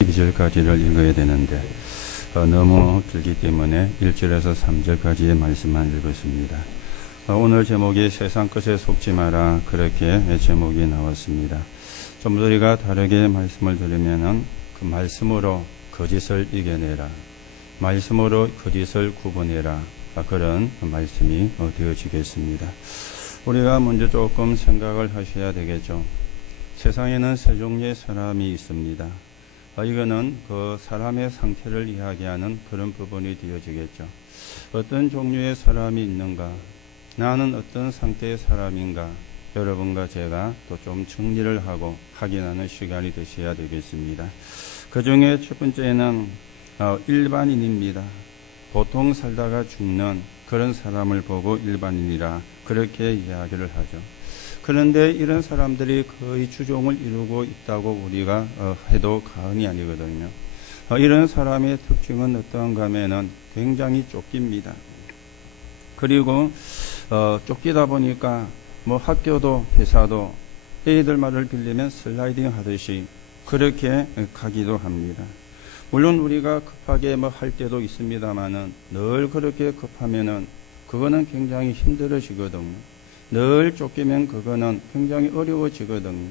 2절까지를 읽어야 되는데 너무 길기 때문에 1절에서 3절까지의 말씀만 읽었습니다. 오늘 제목이 세상 것에 속지 마라, 그렇게 제목이 나왔습니다. 좀 우리가 다르게 말씀을 들으면은 그 말씀으로 거짓을 이겨내라, 말씀으로 거짓을 구분해라, 그런 말씀이 되어지겠습니다. 우리가 먼저 조금 생각을 하셔야 되겠죠. 세상에는 세 종류의 사람이 있습니다. 이거는 그 사람의 상태를 이야기하는 그런 부분이 되어지겠죠. 어떤 종류의 사람이 있는가, 나는 어떤 상태의 사람인가, 여러분과 제가 또 좀 정리를 하고 확인하는 시간이 되셔야 되겠습니다. 그 중에 첫 번째는 일반인입니다. 보통 살다가 죽는 그런 사람을 보고 일반인이라 그렇게 이야기를 하죠. 그런데 이런 사람들이 거의 주종을 이루고 있다고 우리가 해도 과언이 아니거든요. 이런 사람의 특징은 어떠한가 하면은 굉장히 쫓깁니다. 그리고 쫓기다 보니까 뭐 학교도 회사도 애들 말을 빌리면 슬라이딩 하듯이 그렇게 가기도 합니다. 물론 우리가 급하게 뭐 할 때도 있습니다만은 늘 그렇게 급하면은 그거는 굉장히 힘들어지거든요. 늘 쫓기면 그거는 굉장히 어려워지거든요.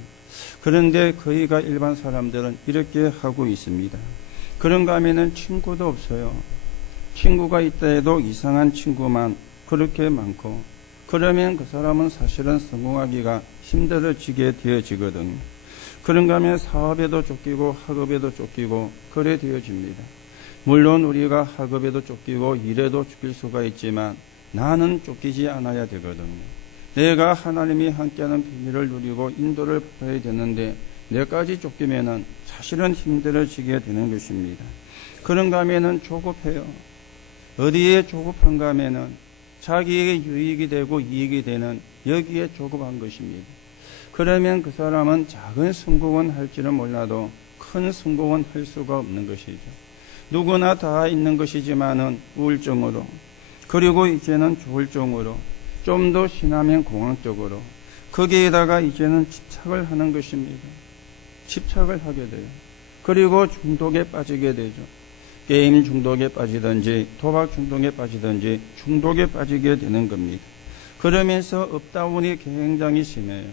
그런데 거의가 일반 사람들은 이렇게 하고 있습니다. 그런가 하면은 친구도 없어요. 친구가 있다 해도 이상한 친구만 그렇게 많고, 그러면 그 사람은 사실은 성공하기가 힘들어지게 되어지거든요. 그런가 하면 사업에도 쫓기고 학업에도 쫓기고 그래 되어집니다. 물론 우리가 학업에도 쫓기고 일에도 쫓길 수가 있지만 나는 쫓기지 않아야 되거든요. 내가 하나님이 함께하는 비밀을 누리고 인도를 받아야 되는데 내까지 쫓기면은 사실은 힘들어지게 되는 것입니다. 그런가 하면은 조급해요. 어디에 조급한가 하면은 자기에게 유익이 되고 이익이 되는 여기에 조급한 것입니다. 그러면 그 사람은 작은 성공은 할지는 몰라도 큰 성공은 할 수가 없는 것이죠. 누구나 다 있는 것이지만은 우울증으로, 그리고 이제는 조울증으로, 좀 더 심하면 공황적으로, 거기에다가 이제는 집착을 하는 것입니다. 집착을 하게 돼요. 그리고 중독에 빠지게 되죠. 게임 중독에 빠지든지 도박 중독에 빠지든지 중독에 빠지게 되는 겁니다. 그러면서 업다운이 굉장히 심해요.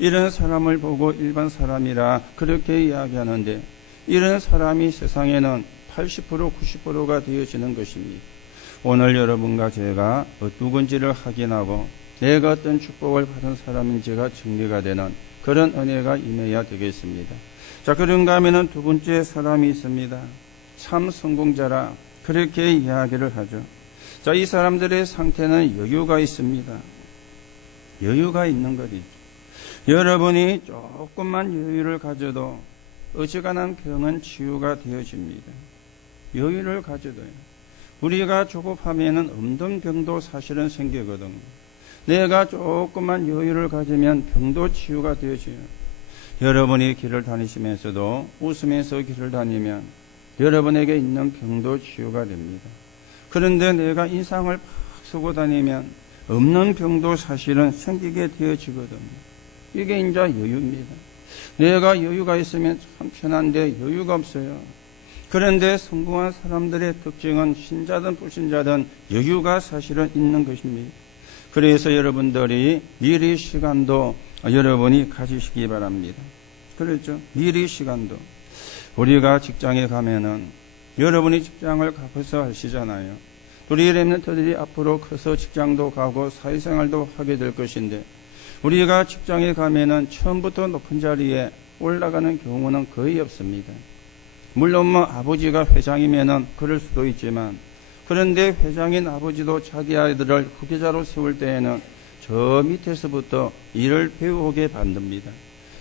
이런 사람을 보고 일반 사람이라 그렇게 이야기하는데 이런 사람이 세상에는 80% 90%가 되어지는 것입니다. 오늘 여러분과 제가 누군지를 확인하고 내가 어떤 축복을 받은 사람인지가 정리가 되는 그런 은혜가 임해야 되겠습니다. 자, 그런가 하면은 두 번째 사람이 있습니다. 참 성공자라 그렇게 이야기를 하죠. 자, 이 사람들의 상태는 여유가 있습니다. 여유가 있는 것이죠. 여러분이 조금만 여유를 가져도 어지간한 병은 치유가 되어집니다. 여유를 가져도요. 우리가 조급하면은 없는 병도 사실은 생기거든요. 내가 조금만 여유를 가지면 병도 치유가 되어져요. 여러분이 길을 다니시면서도 웃으면서 길을 다니면 여러분에게 있는 병도 치유가 됩니다. 그런데 내가 인상을 팍 쓰고 다니면 없는 병도 사실은 생기게 되어지거든요. 이게 이제 여유입니다. 내가 여유가 있으면 참 편한데 여유가 없어요. 그런데 성공한 사람들의 특징은 신자든 불신자든 여유가 사실은 있는 것입니다. 그래서 여러분들이 미리 시간도 여러분이 가지시기 바랍니다. 그렇죠? 미리 시간도. 우리가 직장에 가면은 여러분이 직장을 가서 하시잖아요. 우리 렘넌트들이 앞으로 커서 직장도 가고 사회생활도 하게 될 것인데 우리가 직장에 가면은 처음부터 높은 자리에 올라가는 경우는 거의 없습니다. 물론 뭐 아버지가 회장이면은 그럴 수도 있지만, 그런데 회장인 아버지도 자기 아이들을 후계자로 세울 때에는 저 밑에서부터 일을 배우게 만듭니다.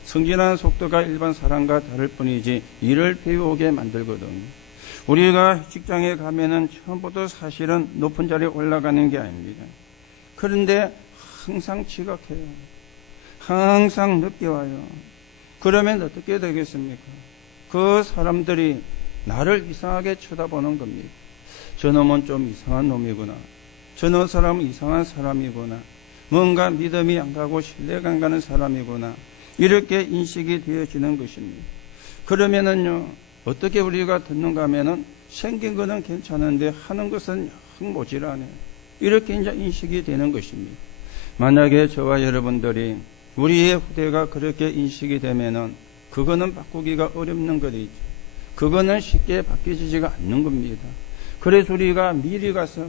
승진하는 속도가 일반 사람과 다를 뿐이지 일을 배우게 만들거든요. 우리가 직장에 가면은 처음부터 사실은 높은 자리에 올라가는 게 아닙니다. 그런데 항상 지각해요. 항상 늦게 와요. 그러면 어떻게 되겠습니까? 그 사람들이 나를 이상하게 쳐다보는 겁니다. 저놈은 좀 이상한 놈이구나. 저놈 사람은 이상한 사람이구나. 뭔가 믿음이 안 가고 신뢰가 안 가는 사람이구나. 이렇게 인식이 되어지는 것입니다. 그러면은요, 어떻게 우리가 듣는가 하면은 생긴 것은 괜찮은데 하는 것은 영 모질하네. 이렇게 이제 인식이 되는 것입니다. 만약에 저와 여러분들이 우리의 후대가 그렇게 인식이 되면은 그거는 바꾸기가 어렵는 것이죠. 그거는 쉽게 바뀌지가 않는 겁니다. 그래서 우리가 미리 가서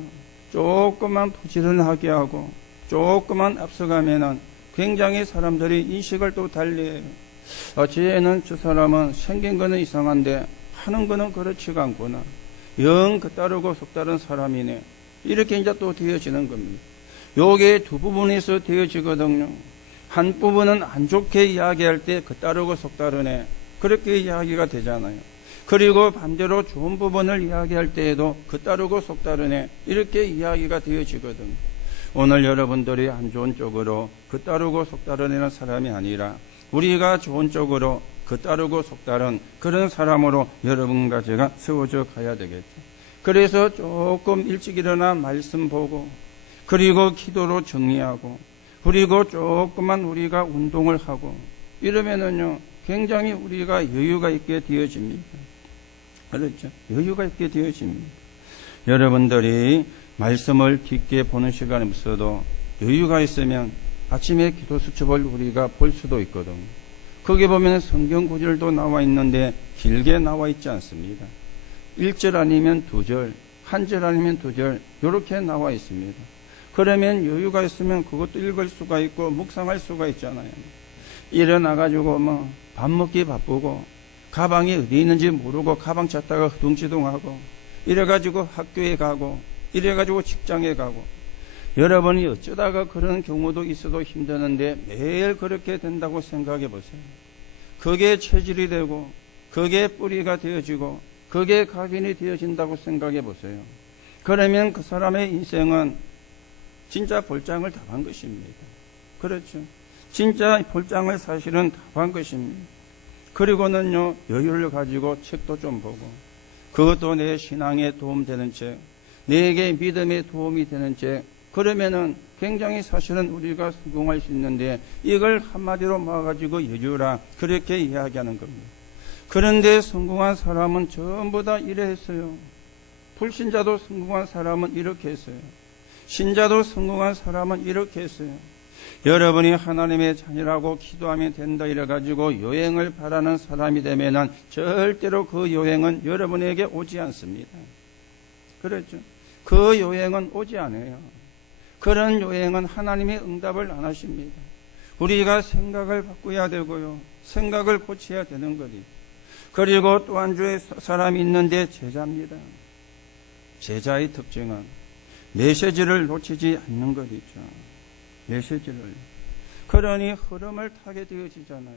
조금만 부지런하게 하고 조금만 앞서가면은 굉장히 사람들이 인식을 또 달리해요. 쟤는 저 사람은 생긴 거는 이상한데 하는 거는 그렇지가 않구나. 영 그따르고 속다른 사람이네. 이렇게 이제 또 되어지는 겁니다. 요게 두 부분에서 되어지거든요. 한 부분은 안 좋게 이야기할 때 그따르고 속다르네. 그렇게 이야기가 되잖아요. 그리고 반대로 좋은 부분을 이야기할 때에도 그따르고 속다르네. 이렇게 이야기가 되어지거든요. 오늘 여러분들이 안 좋은 쪽으로 그따르고 속다르는 사람이 아니라 우리가 좋은 쪽으로 그따르고 속다른 그런 사람으로 여러분과 제가 세워져 가야 되겠죠. 그래서 조금 일찍 일어나 말씀 보고 그리고 기도로 정리하고 그리고 조금만 우리가 운동을 하고 이러면은요 굉장히 우리가 여유가 있게 되어집니다. 그렇죠? 여유가 있게 되어집니다. 여러분들이 말씀을 깊게 보는 시간이 없어도 여유가 있으면 아침에 기도 수첩을 우리가 볼 수도 있거든요. 거기 보면 성경 구절도 나와 있는데 길게 나와 있지 않습니다. 1절 아니면 2절, 1절 아니면 2절 이렇게 나와 있습니다. 그러면 여유가 있으면 그것도 읽을 수가 있고 묵상할 수가 있잖아요. 일어나가지고 밥 먹기 바쁘고 가방이 어디 있는지 모르고 가방 찾다가 허둥지둥하고 이래가지고 학교에 가고 이래가지고 직장에 가고 여러분이 어쩌다가 그런 경우도 있어도 힘드는데 매일 그렇게 된다고 생각해 보세요. 그게 체질이 되고 그게 뿌리가 되어지고 그게 각인이 되어진다고 생각해 보세요. 그러면 그 사람의 인생은 진짜 볼장을 답한 것입니다. 그렇죠. 진짜 볼장을 사실은 답한 것입니다. 그리고는요 여유를 가지고 책도 좀 보고 그것도 내 신앙에 도움되는 책, 내게 믿음에 도움이 되는 책, 그러면은 굉장히 사실은 우리가 성공할 수 있는데 이걸 한마디로 모아가지고 여유라 그렇게 이야기하는 겁니다. 그런데 성공한 사람은 전부 다 이래 했어요. 불신자도 성공한 사람은 이렇게 했어요. 신자도 성공한 사람은 이렇게 했어요. 여러분이 하나님의 자녀라고 기도하면 된다 이래가지고 여행을 바라는 사람이 되면은 절대로 그 여행은 여러분에게 오지 않습니다. 그렇죠? 그 여행은 오지 않아요. 그런 여행은 하나님이 응답을 안 하십니다. 우리가 생각을 바꿔야 되고요. 생각을 고쳐야 되는 거지. 그리고 또 한 주에 사람이 있는데 제자입니다. 제자의 특징은 메시지를 놓치지 않는 것이죠. 메시지를. 그러니 흐름을 타게 되어지잖아요.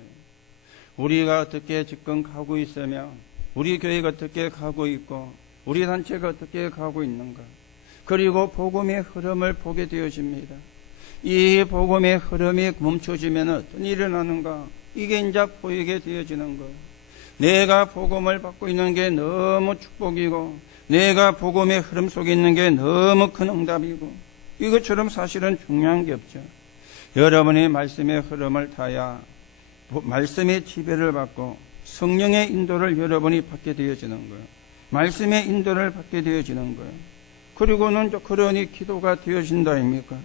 우리가 어떻게 지금 가고 있으며 우리 교회가 어떻게 가고 있고 우리 단체가 어떻게 가고 있는가. 그리고 복음의 흐름을 보게 되어집니다. 이 복음의 흐름이 멈춰지면 어떤 일이 일어나는가. 이게 이제 보이게 되어지는 거예요. 내가 복음을 받고 있는 게 너무 축복이고 내가 복음의 흐름 속에 있는 게 너무 큰 응답이고 이것처럼 사실은 중요한 게 없죠. 여러분이 말씀의 흐름을 타야 말씀의 지배를 받고 성령의 인도를 여러분이 받게 되어지는 거예요. 말씀의 인도를 받게 되어지는 거예요. 그리고는 그러니 기도가 되어진다 아닙니까?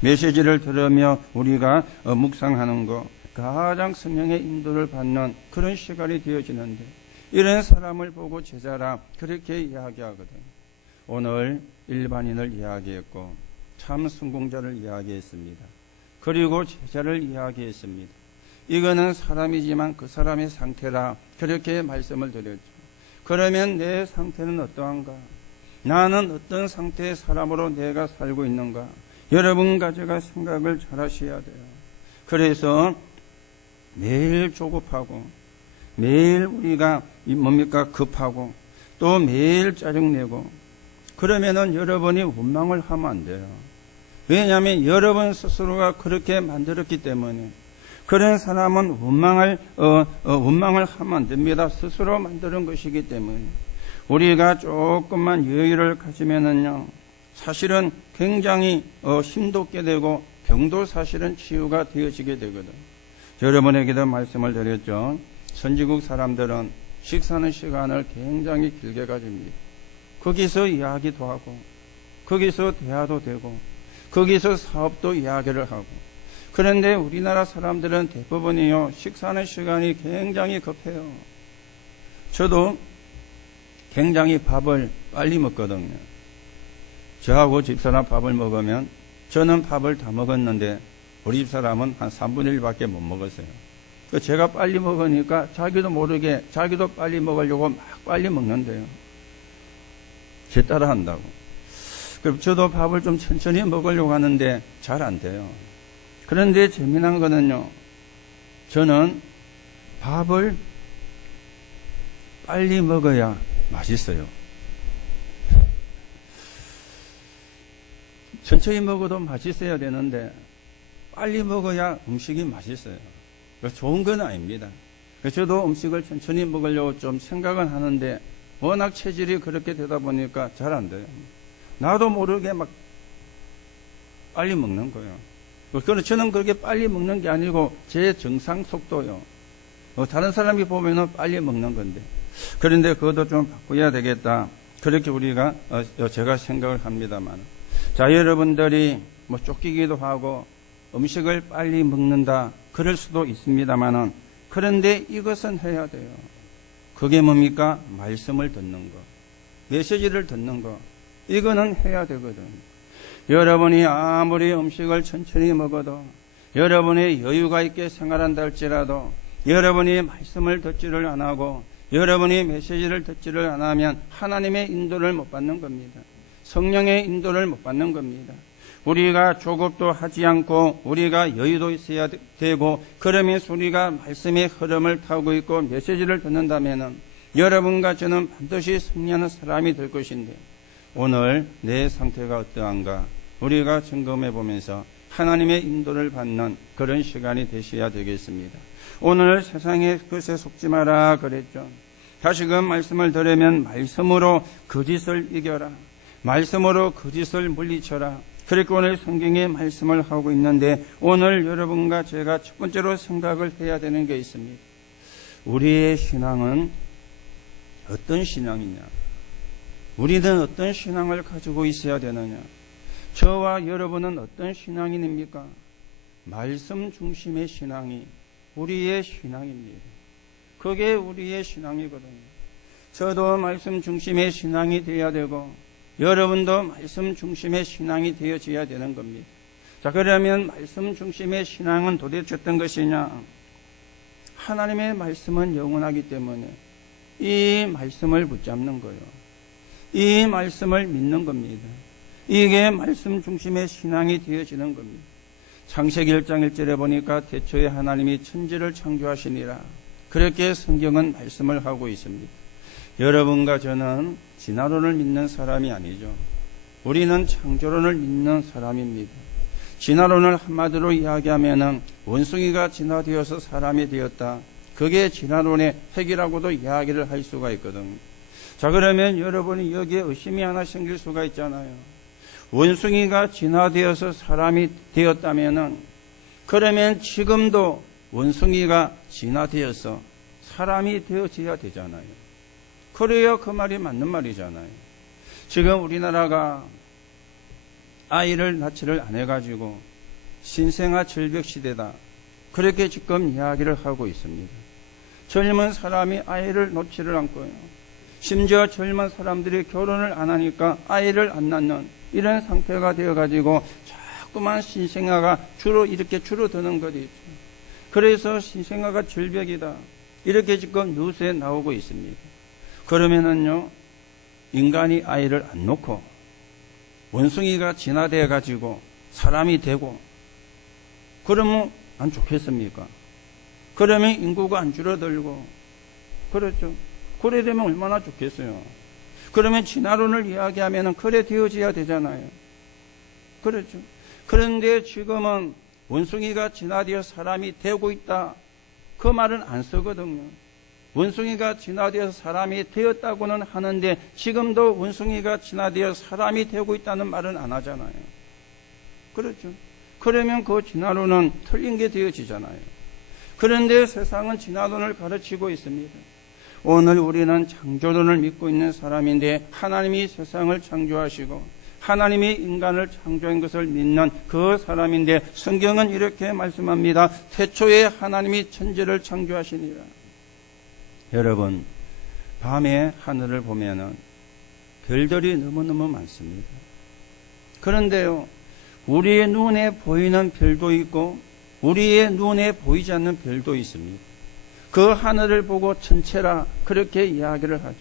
메시지를 들으며 우리가 묵상하는 거 가장 성령의 인도를 받는 그런 시간이 되어지는데 이런 사람을 보고 제자라 그렇게 이야기하거든요. 오늘 일반인을 이야기했고 참 성공자를 이야기했습니다. 그리고 제자를 이야기했습니다. 이거는 사람이지만 그 사람의 상태라 그렇게 말씀을 드렸죠. 그러면 내 상태는 어떠한가? 나는 어떤 상태의 사람으로 내가 살고 있는가? 여러분과 제가 생각을 잘 하셔야 돼요. 그래서 매일 조급하고 매일 우리가 급하고 또 매일 짜증내고 그러면은 여러분이 원망을 하면 안 돼요. 왜냐하면 여러분 스스로가 그렇게 만들었기 때문에 그런 사람은 원망을 하면 안 됩니다. 스스로 만드는 것이기 때문에 우리가 조금만 여유를 가지면은요 사실은 굉장히 힘돋게 되고 병도 사실은 치유가 되어지게 되거든. 여러분에게도 말씀을 드렸죠. 선지국 사람들은 식사하는 시간을 굉장히 길게 가집니다. 거기서 이야기도 하고, 거기서 대화도 되고, 거기서 사업도 이야기를 하고. 그런데 우리나라 사람들은 대부분이요, 식사하는 시간이 굉장히 급해요. 저도 굉장히 밥을 빨리 먹거든요. 저하고 집사람 밥을 먹으면 저는 밥을 다 먹었는데 우리 집사람은 한 3분의 1밖에 못 먹었어요. 제가 빨리 먹으니까 자기도 모르게 자기도 빨리 먹으려고 막 빨리 먹는데요. 제 따라 한다고. 그럼 저도 밥을 좀 천천히 먹으려고 하는데 잘 안 돼요. 그런데 재미난 거는요, 저는 밥을 빨리 먹어야 맛있어요. 천천히 먹어도 맛있어야 되는데 빨리 먹어야 음식이 맛있어요. 좋은 건 아닙니다. 저도 음식을 천천히 먹으려고 좀 생각은 하는데 워낙 체질이 그렇게 되다 보니까 잘 안 돼요. 나도 모르게 막 빨리 먹는 거예요. 그런데 저는 그렇게 빨리 먹는 게 아니고 제 정상 속도요. 다른 사람이 보면은 빨리 먹는 건데. 그런데 그것도 좀 바꿔야 되겠다. 그렇게 우리가 제가 생각을 합니다만. 자, 여러분들이 뭐 쫓기기도 하고 음식을 빨리 먹는다. 그럴 수도 있습니다만은, 그런데 이것은 해야 돼요. 그게 뭡니까? 말씀을 듣는 거, 메시지를 듣는 거. 이거는 해야 되거든. 여러분이 아무리 음식을 천천히 먹어도, 여러분이 여유가 있게 생활한다 할지라도, 여러분이 말씀을 듣지를 안 하고, 여러분이 메시지를 듣지를 안 하면 하나님의 인도를 못 받는 겁니다. 성령의 인도를 못 받는 겁니다. 우리가 조급도 하지 않고 우리가 여유도 있어야 되고, 그러면서 우리가 말씀의 흐름을 타고 있고 메시지를 듣는다면 여러분과 저는 반드시 승리하는 사람이 될 것인데, 오늘 내 상태가 어떠한가 우리가 점검해 보면서 하나님의 인도를 받는 그런 시간이 되셔야 되겠습니다. 오늘 세상의 것에 속지 마라 그랬죠. 다시금 말씀을 들으면 말씀으로 거짓을 이겨라, 말씀으로 거짓을 물리쳐라. 그렇게 오늘 성경의 말씀을 하고 있는데, 오늘 여러분과 제가 첫 번째로 생각을 해야 되는 게 있습니다. 우리의 신앙은 어떤 신앙이냐? 우리는 어떤 신앙을 가지고 있어야 되느냐? 저와 여러분은 어떤 신앙인입니까? 말씀 중심의 신앙이 우리의 신앙입니다. 그게 우리의 신앙이거든요. 저도 말씀 중심의 신앙이 되어야 되고, 여러분도 말씀 중심의 신앙이 되어져야 되는 겁니다. 자, 그러면 말씀 중심의 신앙은 도대체 어떤 것이냐? 하나님의 말씀은 영원하기 때문에 이 말씀을 붙잡는 거예요. 이 말씀을 믿는 겁니다. 이게 말씀 중심의 신앙이 되어지는 겁니다. 창세기 1장 1절에 보니까 태초에 하나님이 천지를 창조하시니라. 그렇게 성경은 말씀을 하고 있습니다. 여러분과 저는 진화론을 믿는 사람이 아니죠. 우리는 창조론을 믿는 사람입니다. 진화론을 한마디로 이야기하면 원숭이가 진화되어서 사람이 되었다. 그게 진화론의 핵이라고도 이야기를 할 수가 있거든요. 자, 그러면 여러분이 여기에 의심이 하나 생길 수가 있잖아요. 원숭이가 진화되어서 사람이 되었다면, 그러면 지금도 원숭이가 진화되어서 사람이 되어져야 되잖아요. 그래야 그 말이 맞는 말이잖아요. 지금 우리나라가 아이를 낳지를 안 해가지고 신생아 절벽 시대다. 그렇게 지금 이야기를 하고 있습니다. 젊은 사람이 아이를 놓지를 않고요. 심지어 젊은 사람들이 결혼을 안 하니까 아이를 안 낳는 이런 상태가 되어가지고 자꾸만 신생아가 이렇게 줄어드는 것이 있죠. 그래서 신생아가 절벽이다. 이렇게 지금 뉴스에 나오고 있습니다. 그러면은요, 인간이 아이를 안 놓고 원숭이가 진화되어 가지고 사람이 되고, 그러면 안 좋겠습니까? 그러면 인구가 안 줄어들고, 그렇죠. 그래 되면 얼마나 좋겠어요. 그러면 진화론을 이야기하면은 그래 되어져야 되잖아요. 그렇죠. 그런데 지금은 원숭이가 진화되어 사람이 되고 있다. 그 말은 안 쓰거든요. 원숭이가 진화되어서 사람이 되었다고는 하는데 지금도 원숭이가 진화되어 사람이 되고 있다는 말은 안 하잖아요. 그렇죠. 그러면 그 진화론은 틀린 게 되어지잖아요. 그런데 세상은 진화론을 가르치고 있습니다. 오늘 우리는 창조론을 믿고 있는 사람인데 하나님이 세상을 창조하시고 하나님이 인간을 창조한 것을 믿는 그 사람인데 성경은 이렇게 말씀합니다. 태초에 하나님이 천지를 창조하시니라. 여러분, 밤에 하늘을 보면은 별들이 너무너무 많습니다. 그런데요, 우리의 눈에 보이는 별도 있고 우리의 눈에 보이지 않는 별도 있습니다. 그 하늘을 보고 천체라 그렇게 이야기를 하죠.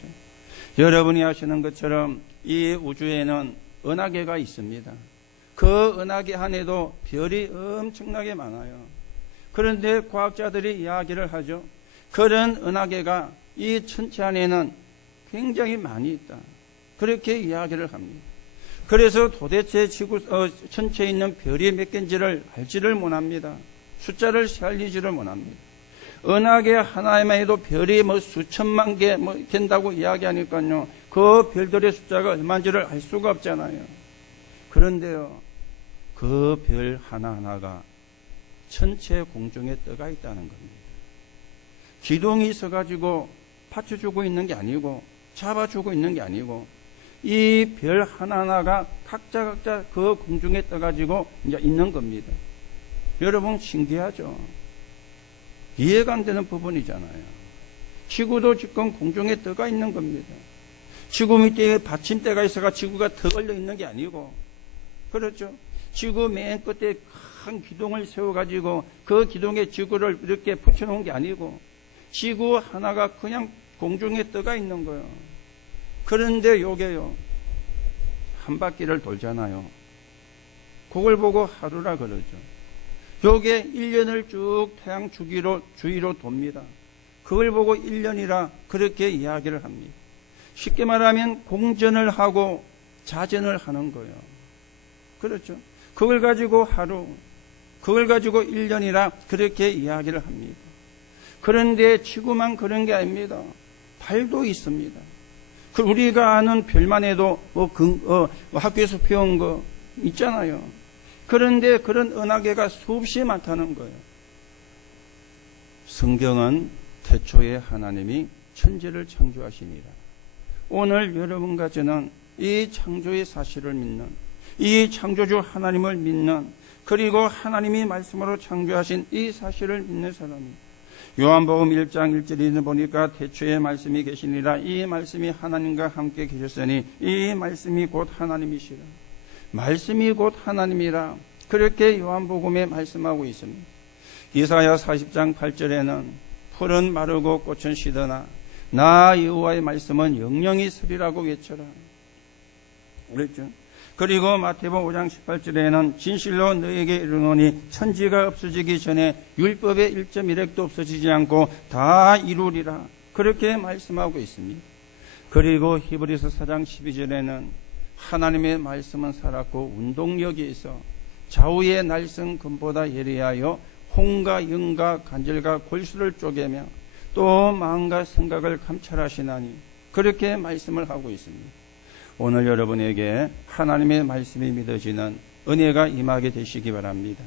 여러분이 아시는 것처럼 이 우주에는 은하계가 있습니다. 그 은하계 안에도 별이 엄청나게 많아요. 그런데 과학자들이 이야기를 하죠. 그런 은하계가 이 천체 안에는 굉장히 많이 있다. 그렇게 이야기를 합니다. 그래서 도대체 천체에 있는 별이 몇 개인지를 알지를 못합니다. 숫자를 세알리지를 못합니다. 은하계 하나에만 해도 별이 수천만 개 된다고 이야기하니까요. 그 별들의 숫자가 얼마인지를 알 수가 없잖아요. 그런데요, 그 별 하나하나가 천체 공중에 떠가 있다는 겁니다. 기둥이 있어가지고 받쳐주고 있는 게 아니고 잡아주고 있는 게 아니고 이 별 하나하나가 각자 그 공중에 떠가지고 이제 있는 겁니다. 여러분 신기하죠? 이해가 안 되는 부분이잖아요. 지구도 지금 공중에 떠가 있는 겁니다. 지구 밑에 받침대가 있어가 지구가 더 걸려 있는 게 아니고, 그렇죠? 지구 맨 끝에 큰 기둥을 세워가지고 그 기둥에 지구를 이렇게 붙여놓은 게 아니고 지구 하나가 그냥 공중에 떠가 있는 거예요. 그런데 요게요, 한 바퀴를 돌잖아요. 그걸 보고 하루라 그러죠. 요게 1년을 쭉 태양 주위로 돕니다. 그걸 보고 1년이라 그렇게 이야기를 합니다. 쉽게 말하면 공전을 하고 자전을 하는 거예요. 그렇죠? 그걸 가지고 하루, 그걸 가지고 1년이라 그렇게 이야기를 합니다. 그런데 지구만 그런 게 아닙니다. 달도 있습니다. 우리가 아는 별만 해도 학교에서 배운 거 있잖아요. 그런데 그런 은하계가 수없이 많다는 거예요. 성경은 태초에 하나님이 천지를 창조하시니라. 오늘 여러분과 저는 이 창조의 사실을 믿는, 이 창조주 하나님을 믿는, 그리고 하나님이 말씀으로 창조하신 이 사실을 믿는 사람입니다. 요한복음 1장 1절에 보니까 태초에 말씀이 계시니라. 이 말씀이 하나님과 함께 계셨으니 이 말씀이 곧 하나님이시라. 말씀이 곧 하나님이라. 그렇게 요한복음에 말씀하고 있습니다. 이사야 40장 8절에는 풀은 마르고 꽃은 시드나 나 여호와의 말씀은 영영이 서리라고 외쳐라. 그랬죠. 그리고 마태복음 5장 18절에는 진실로 너에게 이르노니 천지가 없어지기 전에 율법의 1.1획도 없어지지 않고 다 이루리라. 그렇게 말씀하고 있습니다. 그리고 히브리서 4장 12절에는 하나님의 말씀은 살았고 운동력이 있어 좌우의 날선 금보다 예리하여 홍과 영과 관절과 골수를 쪼개며 또 마음과 생각을 감찰하시나니 그렇게 말씀을 하고 있습니다. 오늘 여러분에게 하나님의 말씀이 믿어지는 은혜가 임하게 되시기 바랍니다.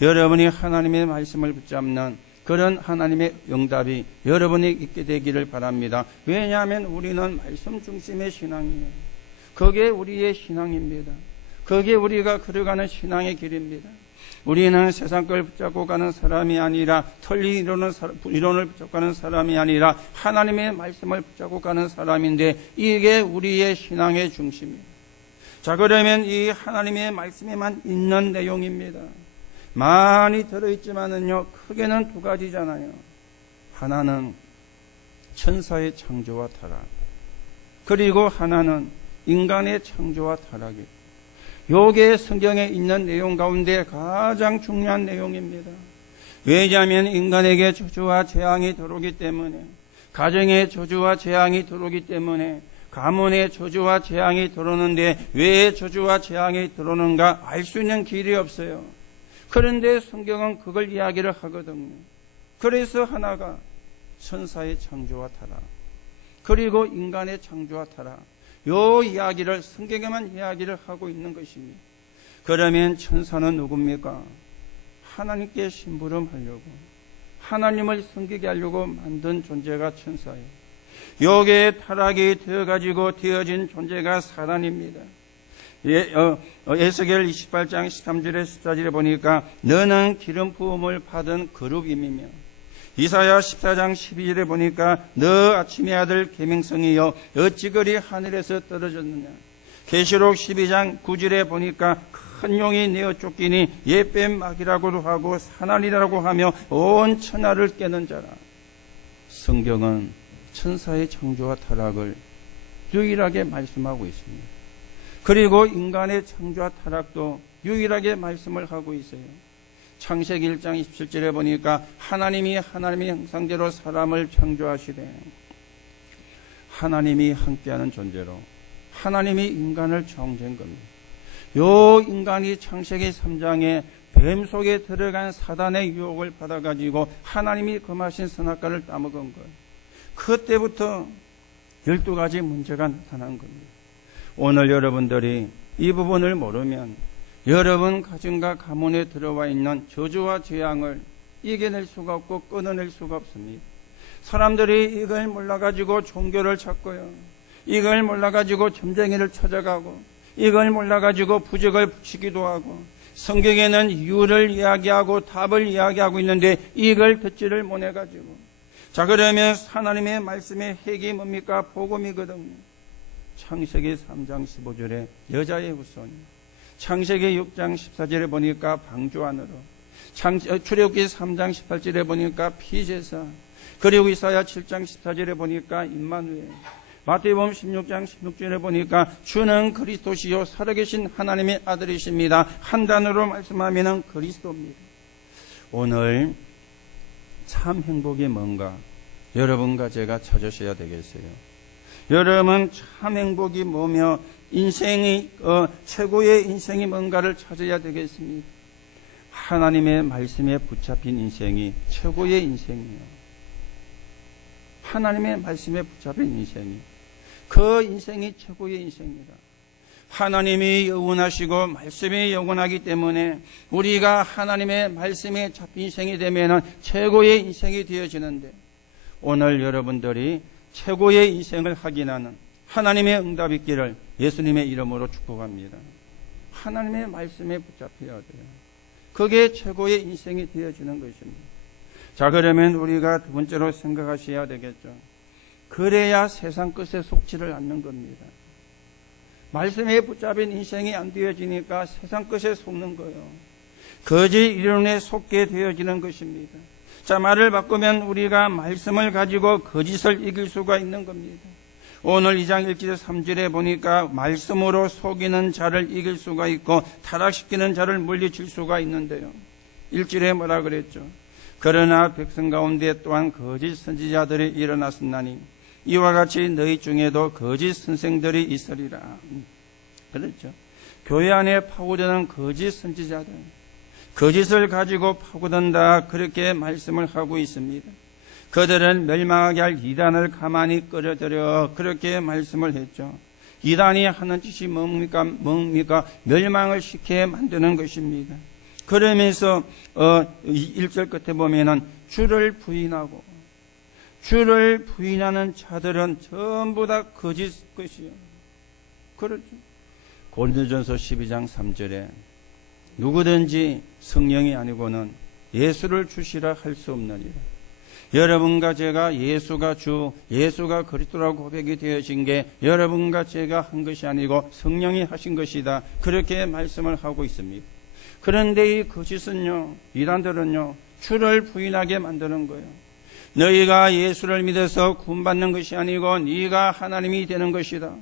여러분이 하나님의 말씀을 붙잡는 그런 하나님의 응답이 여러분에게 있게 되기를 바랍니다. 왜냐하면 우리는 말씀 중심의 신앙이에요. 그게 우리의 신앙입니다. 그게 우리가 걸어가는 신앙의 길입니다. 우리는 세상 걸 붙잡고 가는 사람이 아니라 틀린 이론을 붙잡고 가는 사람이 아니라 하나님의 말씀을 붙잡고 가는 사람인데 이게 우리의 신앙의 중심이에요. 자, 그러면 이 하나님의 말씀에만 있는 내용입니다. 많이 들어있지만은요, 크게는 두 가지잖아요. 하나는 천사의 창조와 타락, 그리고 하나는 인간의 창조와 타락이에요. 요게 성경에 있는 내용 가운데 가장 중요한 내용입니다. 왜냐하면 인간에게 저주와 재앙이 들어오기 때문에, 가정에 저주와 재앙이 들어오기 때문에, 가문에 저주와 재앙이 들어오는데 왜 저주와 재앙이 들어오는가 알 수 있는 길이 없어요. 그런데 성경은 그걸 이야기를 하거든요. 그래서 하나가 천사의 창조와 타락, 그리고 인간의 창조와 타락, 요 이야기를 성경에만 이야기를 하고 있는 것입니다. 그러면 천사는 누굽니까? 하나님께 심부름하려고, 하나님을 섬기게 하려고 만든 존재가 천사예요. 욕의 타락이 되어가지고 되어진 존재가 사단입니다. 에스겔 28장 13절에 14절에 보니까 너는 기름 부음을 받은 그룹임이며, 이사야 14장 12절에 보니까 너 아침의 아들 계명성이여 어찌 그리 하늘에서 떨어졌느냐. 계시록 12장 9절에 보니까 큰 용이 내어 쫓기니 옛뱀막이라고도 하고 사나리라고 하며 온 천하를 깨는 자라. 성경은 천사의 창조와 타락을 유일하게 말씀하고 있습니다. 그리고 인간의 창조와 타락도 유일하게 말씀을 하고 있어요. 창세기 1장 27절에 보니까 하나님이 하나님의 형상대로 사람을 창조하시되, 하나님이 함께하는 존재로 하나님이 인간을 창조한 겁니다. 요 인간이 창세기 3장에 뱀 속에 들어간 사단의 유혹을 받아가지고 하나님이 금하신 선악과를 따먹은 거예요. 그때부터 12가지 문제가 나타난 겁니다. 오늘 여러분들이 이 부분을 모르면 여러분 가정과 가문에 들어와 있는 저주와 재앙을 이겨낼 수가 없고 끊어낼 수가 없습니다. 사람들이 이걸 몰라가지고 종교를 찾고요, 이걸 몰라가지고 점쟁이를 찾아가고, 이걸 몰라가지고 부적을 붙이기도 하고, 성경에는 이유를 이야기하고 답을 이야기하고 있는데 이걸 듣지를 못해가지고, 자, 그러면 하나님의 말씀의 핵이 뭡니까? 복음이거든요. 창세기 3장 15절에 여자의 후손, 창세기 6장 14절에 보니까 방주 안으로, 출애굽기 3장 18절에 보니까 피제사, 그리고 이사야 7장 14절에 보니까 임마누엘, 마태복음 16장 16절에 보니까 주는 그리스도시요 살아계신 하나님의 아들이십니다. 한 단어로 말씀하면 그리스도입니다. 오늘 참 행복이 뭔가 여러분과 제가 찾으셔야 되겠어요. 여러분 참 행복이 뭐며 인생이 최고의 인생이 뭔가를 찾아야 되겠습니다. 하나님의 말씀에 붙잡힌 인생이 최고의 인생이에요. 하나님의 말씀에 붙잡힌 인생이, 그 인생이 최고의 인생이다. 하나님이 영원하시고 말씀이 영원하기 때문에 우리가 하나님의 말씀에 잡힌 인생이 되면 최고의 인생이 되어지는데, 오늘 여러분들이 최고의 인생을 확인하는 하나님의 응답이 있기를 예수님의 이름으로 축복합니다. 하나님의 말씀에 붙잡혀야 돼요. 그게 최고의 인생이 되어지는 것입니다. 자, 그러면 우리가 두 번째로 생각하셔야 되겠죠. 그래야 세상 끝에 속지를 않는 겁니다. 말씀에 붙잡힌 인생이 안 되어지니까 세상 끝에 속는 거예요. 거짓 이론에 속게 되어지는 것입니다. 자, 말을 바꾸면 우리가 말씀을 가지고 거짓을 이길 수가 있는 겁니다. 오늘 2장 1절 3절에 보니까 말씀으로 속이는 자를 이길 수가 있고 타락시키는 자를 물리칠 수가 있는데요. 1절에 뭐라 그랬죠? 그러나 백성 가운데 또한 거짓 선지자들이 일어났으나니 이와 같이 너희 중에도 거짓 선생들이 있으리라. 그렇죠? 교회 안에 파고드는 거짓 선지자들, 거짓을 가지고 파고든다, 그렇게 말씀을 하고 있습니다. 그들은 멸망하게 할 이단을 가만히 끌어들여, 그렇게 말씀을 했죠. 이단이 하는 짓이 뭡니까? 멸망을 시켜 만드는 것입니다. 그러면서 1절 끝에 보면은 주를 부인하고, 주를 부인하는 자들은 전부 다 거짓 것이요. 그렇죠. 고린도전서 12장 3절에 누구든지 성령이 아니고는 예수를 주시라 할 수 없느니라. 여러분과 제가 예수가 주, 예수가 그리스도라고 고백이 되어진 게 여러분과 제가 한 것이 아니고 성령이 하신 것이다, 그렇게 말씀을 하고 있습니다. 그런데 이 거짓은요, 이단들은요, 주를 부인하게 만드는 거예요. 너희가 예수를 믿어서 구원받는 것이 아니고 네가 하나님이 되는 것이다.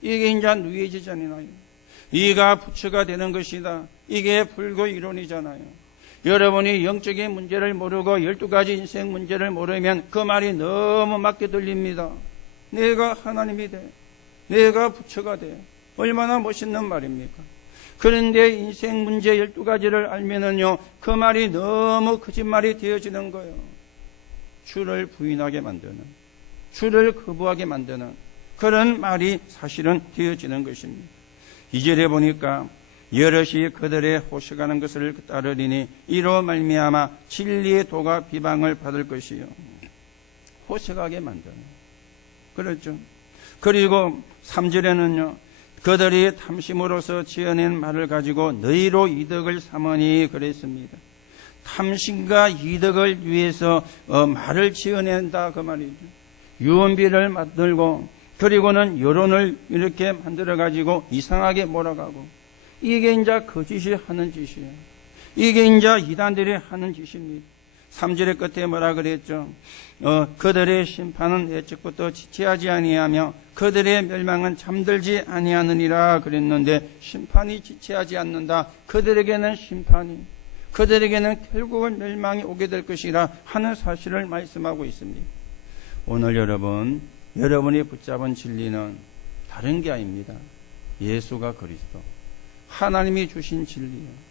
이게 이제 누이지잖아요. 네가 부처가 되는 것이다. 이게 불교 이론이잖아요. 여러분이 영적인 문제를 모르고 12가지 인생 문제를 모르면 그 말이 너무 맞게 들립니다. 내가 하나님이 돼, 내가 부처가 돼. 얼마나 멋있는 말입니까? 그런데 인생 문제 12가지를 알면은요, 그 말이 너무 거짓말이 되어지는 거예요. 주를 부인하게 만드는, 주를 거부하게 만드는 그런 말이 사실은 되어지는 것입니다. 2절에 보니까 여럿이 그들의 호식하는 것을 따르리니 이로 말미암아 진리의 도가 비방을 받을 것이요. 호식하게 만드는, 그렇죠. 그리고 3절에는요. 그들이 탐심으로서 지어낸 말을 가지고 너희로 이득을 삼으니 그랬습니다. 탐심과 이득을 위해서 말을 지어낸다 그 말이죠. 유언비를 만들고 그리고는 여론을 이렇게 만들어 가지고 이상하게 몰아가고 이게 이제 거짓이 하는 짓이에요. 이게 이제 이단들이 하는 짓입니다. 3절의 끝에 뭐라 그랬죠? 그들의 심판은 예측부터 지체하지 아니하며 그들의 멸망은 잠들지 아니하느니라 그랬는데 심판이 지체하지 않는다. 그들에게는 심판이, 그들에게는 결국은 멸망이 오게 될 것이라 하는 사실을 말씀하고 있습니다. 오늘 여러분이 붙잡은 진리는 다른 게 아닙니다. 예수가 그리스도, 하나님이 주신 진리예요.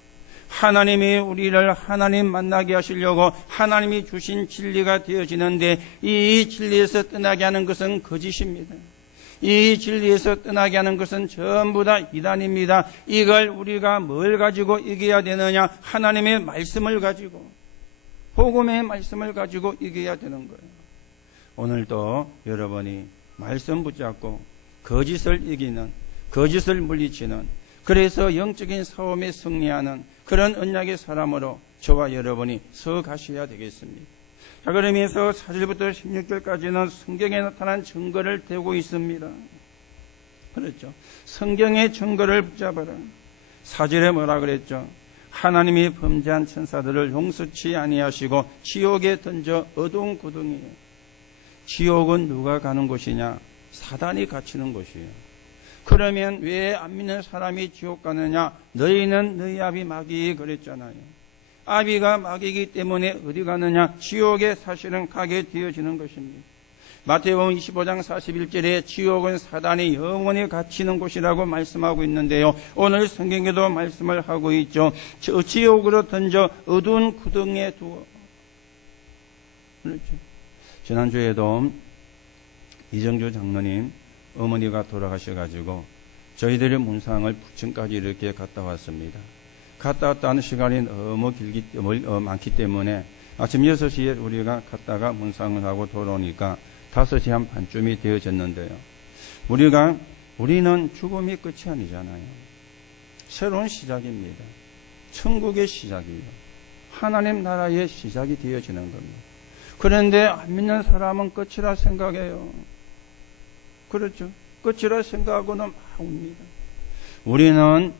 하나님이 우리를 하나님 만나게 하시려고 하나님이 주신 진리가 되어지는데 이 진리에서 떠나게 하는 것은 거짓입니다. 이 진리에서 떠나게 하는 것은 전부 다 이단입니다. 이걸 우리가 뭘 가지고 이겨야 되느냐? 하나님의 말씀을 가지고, 복음의 말씀을 가지고 이겨야 되는 거예요. 오늘도 여러분이 말씀 붙잡고 거짓을 이기는, 거짓을 물리치는, 그래서 영적인 싸움에 승리하는 그런 언약의 사람으로 저와 여러분이 서 가셔야 되겠습니다. 자, 그러면서 4절부터 16절까지는 성경에 나타난 증거를 대고 있습니다. 그렇죠. 성경의 증거를 붙잡아라. 4절에 뭐라 그랬죠? 하나님이 범죄한 천사들을 용서치 아니하시고 지옥에 던져 어두운 구덩이에. 지옥은 누가 가는 곳이냐? 사단이 갇히는 곳이에요. 그러면 왜 안 믿는 사람이 지옥 가느냐? 너희는 너희 아비 마귀 그랬잖아요. 아비가 마귀이기 때문에 어디 가느냐? 지옥에 사실은 가게 되어지는 것입니다. 마태복음 25장 41절에 지옥은 사단이 영원히 갇히는 곳이라고 말씀하고 있는데요. 오늘 성경에도 말씀을 하고 있죠. 지옥으로 던져 어두운 구덩이에 두어. 그렇죠. 지난주에도 이정주 장로님 어머니가 돌아가셔가지고 저희들의 문상을 부천까지 이렇게 갔다 왔습니다. 갔다 왔다는 시간이 너무 많기 때문에 아침 6시에 우리가 갔다가 문상을 하고 돌아오니까 5시 한 반쯤이 되어졌는데요. 우리는 죽음이 끝이 아니잖아요. 새로운 시작입니다. 천국의 시작이에요. 하나님 나라의 시작이 되어지는 겁니다. 그런데 안 믿는 사람은 끝이라 생각해요. 그렇죠. 끝이라 생각하고는 막 웁니다. 우리는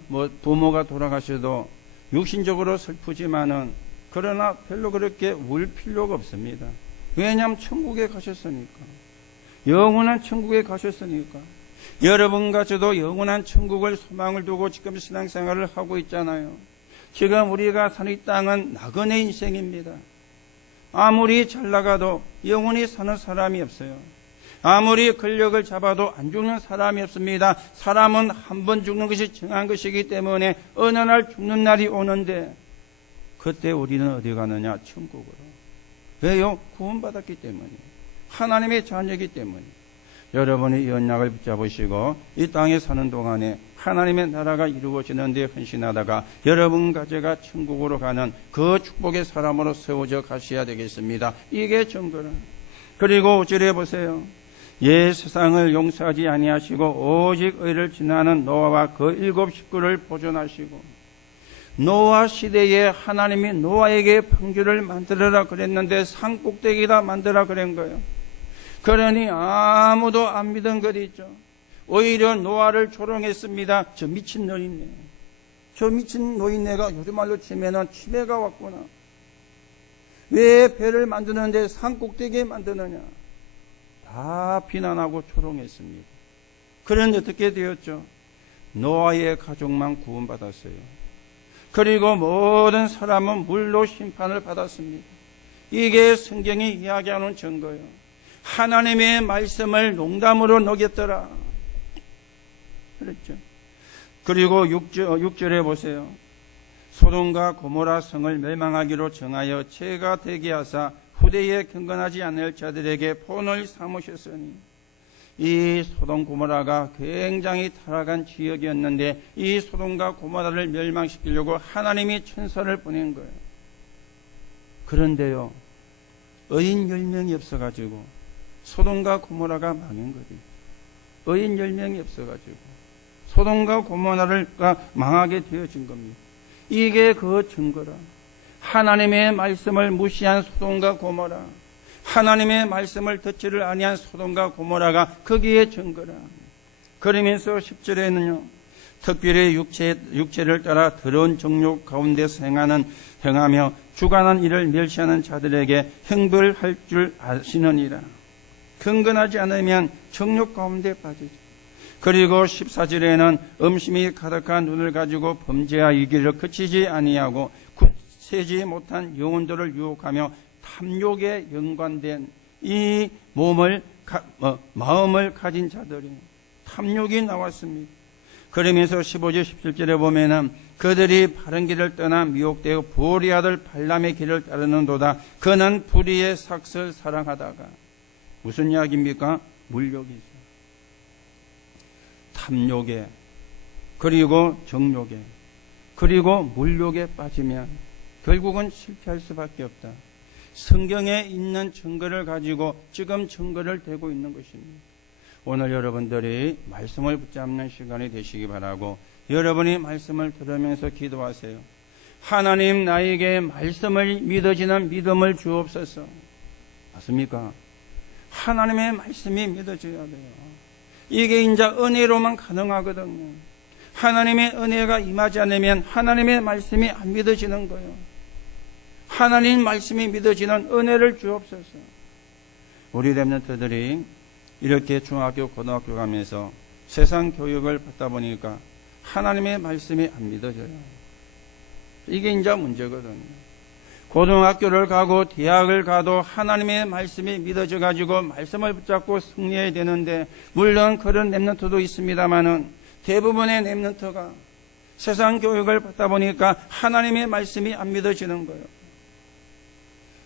부모가 돌아가셔도 육신적으로 슬프지만은 그러나 별로 그렇게 울 필요가 없습니다. 왜냐하면 천국에 가셨으니까. 영원한 천국에 가셨으니까. 여러분과 저도 영원한 천국을 소망을 두고 지금 신앙생활을 하고 있잖아요. 지금 우리가 사는 이 땅은 나그네 인생입니다. 아무리 잘 나가도 영원히 사는 사람이 없어요. 아무리 권력을 잡아도 안 죽는 사람이 없습니다. 사람은 한 번 죽는 것이 정한 것이기 때문에 어느 날 죽는 날이 오는데 그때 우리는 어디 가느냐? 천국으로. 왜요? 구원받았기 때문에. 하나님의 자녀이기 때문에. 여러분이 이 언약을 붙잡으시고 이 땅에 사는 동안에 하나님의 나라가 이루어지는 데 헌신하다가 여러분과 제가 천국으로 가는 그 축복의 사람으로 세워져 가셔야 되겠습니다. 이게 증거는. 그리고 5절에 보세요. 예, 세상을 용서하지 아니하시고 오직 의를 지나는 노아와 그 7 식구를 보존하시고. 노아 시대에 하나님이 노아에게 방주를 만들어라 그랬는데 산꼭대기다 만들어라 그런 거예요. 그러니 아무도 안 믿은 것 있죠. 오히려 노아를 조롱했습니다. 저 미친 노인네. 저 미친 노인네가 요즘말로 치면은 치매가 왔구나. 왜 배를 만드는데 산꼭대기에 만드느냐. 다 비난하고 조롱했습니다. 그런데 어떻게 되었죠? 노아의 가족만 구원받았어요. 그리고 모든 사람은 물로 심판을 받았습니다. 이게 성경이 이야기하는 증거예요. 하나님의 말씀을 농담으로 녹였더라. 그랬죠. 그리고 6절에 보세요. 소돔과 고모라 성을 멸망하기로 정하여 죄가 되게 하사 후대에 경건하지 않을 자들에게 본을 삼으셨으니. 이 소돔 고모라가 굉장히 타락한 지역이었는데 이 소돔과 고모라를 멸망시키려고 하나님이 천사를 보낸 거예요. 그런데요, 의인 10명이 없어가지고 소돔과 고모라가 망한 거지. 의인 10명이 없어가지고 소돔과 고모라가 망하게 되어진 겁니다. 이게 그 증거라. 하나님의 말씀을 무시한 소돔과 고모라, 하나님의 말씀을 듣지를 아니한 소돔과 고모라가 거기에 증거라. 그러면서 10절에는요, 특별히 육체를 따라 더러운 정욕 가운데서 행하며 주관한 일을 멸시하는 자들에게 형벌할 줄 아시느니라. 경건하지 않으면 정욕 가운데 빠지죠. 그리고 14절에는 음심이 가득한 눈을 가지고 범죄하여 길을 그치지 아니하고 굳세지 못한 영혼들을 유혹하며 탐욕에 연관된 이 마음을 가진 자들이 탐욕이 나왔습니다. 그러면서 15절 17절에 보면은 그들이 바른 길을 떠나 미혹되어 부올의 아들 발람의 길을 따르는도다. 그는 불의의 삭슬 사랑하다가, 무슨 이야기입니까? 물욕이죠. 탐욕에, 그리고 정욕에, 그리고 물욕에 빠지면 결국은 실패할 수밖에 없다. 성경에 있는 증거를 가지고 지금 증거를 대고 있는 것입니다. 오늘 여러분들이 말씀을 붙잡는 시간이 되시기 바라고, 여러분이 말씀을 들으면서 기도하세요. 하나님, 나에게 말씀을 믿어지는 믿음을 주옵소서. 맞습니까? 하나님의 말씀이 믿어져야 돼요. 이게 이제 은혜로만 가능하거든요. 하나님의 은혜가 임하지 않으면 하나님의 말씀이 안 믿어지는 거예요. 하나님 말씀이 믿어지는 은혜를 주옵소서. 우리 렘넌트들이 이렇게 중학교, 고등학교 가면서 세상 교육을 받다 보니까 하나님의 말씀이 안 믿어져요. 이게 이제 문제거든요. 고등학교를 가고 대학을 가도 하나님의 말씀이 믿어져 가지고 말씀을 붙잡고 승리해야 되는데, 물론 그런 렘넌트도 있습니다만은 대부분의 렘넌트가 세상 교육을 받다 보니까 하나님의 말씀이 안 믿어지는 거예요.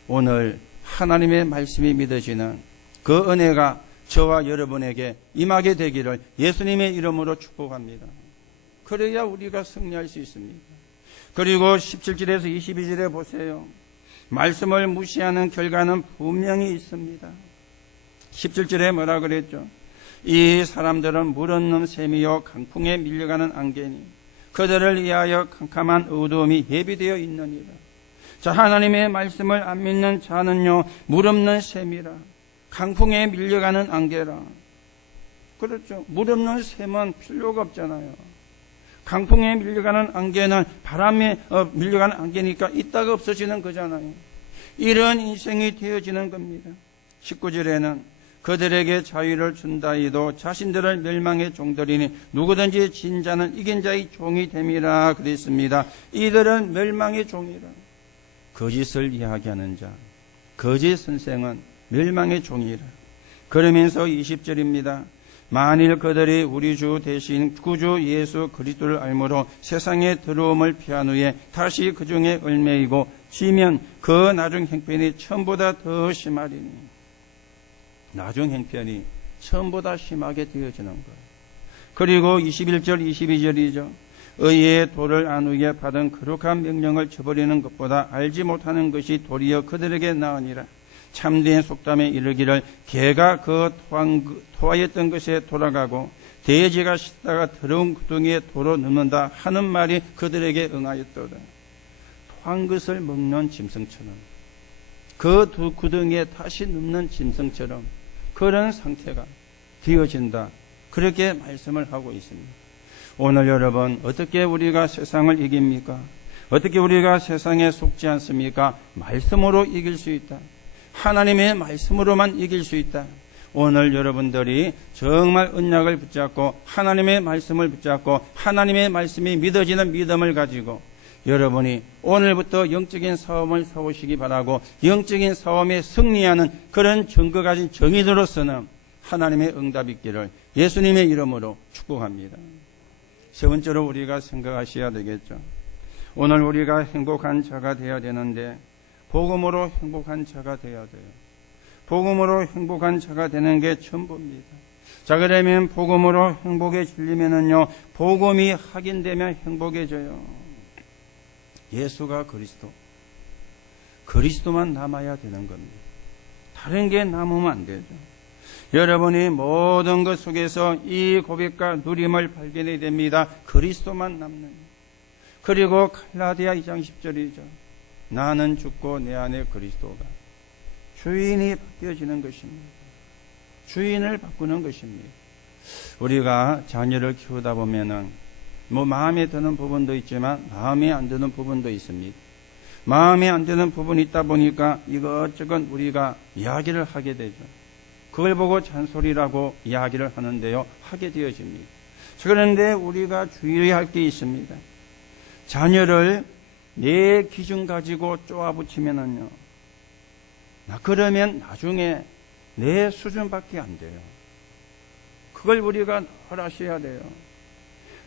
오늘 하나님의 말씀이 믿어지는 그 은혜가 저와 여러분에게 임하게 되기를 예수님의 이름으로 축복합니다. 그래야 우리가 승리할 수 있습니다. 그리고 17절에서 22절에 보세요. 말씀을 무시하는 결과는 분명히 있습니다. 17절에 뭐라 그랬죠? 이 사람들은 물 없는 샘이요 강풍에 밀려가는 안개니 그들을 위하여 캄캄한 어두움이 예비되어 있느니라. 자, 하나님의 말씀을 안 믿는 자는요, 물 없는 샘이라, 강풍에 밀려가는 안개라. 그렇죠. 물 없는 샘은 필요가 없잖아요. 강풍에 밀려가는 안개는 바람에 밀려가는 안개니까 있다가 없어지는 거잖아요. 이런 인생이 되어지는 겁니다. 19절에는 그들에게 자유를 준다 해도 자신들을 멸망의 종들이니 누구든지 진 자는 이긴 자의 종이 됨이라 그랬습니다. 이들은 멸망의 종이라. 거짓을 이야기하는 자, 거짓 선생은 멸망의 종이라. 그러면서 20절입니다. 만일 그들이 우리 주 대신 구주 예수 그리스도를 알므로 세상의 더러움을 피한 후에 다시 그 중에 얽매이고 지면 그 나중 형편이 처음보다 더 심하리니. 나중 형편이 처음보다 심하게 되어지는 거예요. 그리고 21절 22절이죠. 의의 도를 안 후에 받은 거룩한 명령을 저버리는 것보다 알지 못하는 것이 도리어 그들에게 나으니라. 참된 속담에 이르기를 개가 그 토하였던 것에 돌아가고 돼지가 씻다가 더러운 구덩이에 도로 눕는다 하는 말이 그들에게 응하였도다. 토한 것을 먹는 짐승처럼, 그 두 구덩이에 다시 눕는 짐승처럼 그런 상태가 되어진다. 그렇게 말씀을 하고 있습니다. 오늘 여러분, 어떻게 우리가 세상을 이깁니까? 어떻게 우리가 세상에 속지 않습니까? 말씀으로 이길 수 있다. 하나님의 말씀으로만 이길 수 있다. 오늘 여러분들이 정말 언약을 붙잡고 하나님의 말씀을 붙잡고 하나님의 말씀이 믿어지는 믿음을 가지고 여러분이 오늘부터 영적인 싸움을 싸우시기 바라고, 영적인 싸움에 승리하는 그런 증거 가진 정의들로서는 하나님의 응답이 있기를 예수님의 이름으로 축복합니다. 세 번째로 우리가 생각하셔야 되겠죠. 오늘 우리가 행복한 자가 되어야 되는데 복음으로 행복한 자가 되어야 돼요. 복음으로 행복한 자가 되는 게 전부입니다. 자, 그러면 복음으로 행복해지려면은요, 복음이 확인되면 행복해져요. 예수가 그리스도만 남아야 되는 겁니다. 다른 게 남으면 안 되죠. 여러분이 모든 것 속에서 이 고백과 누림을 발견해야 됩니다. 그리스도만 남는. 그리고 갈라디아 2장 10절이죠. 나는 죽고 내 안에 그리스도가. 주인이 바뀌어지는 것입니다. 주인을 바꾸는 것입니다. 우리가 자녀를 키우다 보면은 마음에 드는 부분도 있지만 마음에 안 드는 부분도 있습니다. 마음에 안 드는 부분이 있다 보니까 이것저것 우리가 이야기를 하게 되죠. 그걸 보고 잔소리라고 이야기를 하는데요. 하게 되어집니다. 그런데 우리가 주의할 게 있습니다. 자녀를 내 기준 가지고 쪼아붙이면은요. 그러면 나중에 내 수준밖에 안 돼요. 그걸 우리가 늘 아셔야 돼요.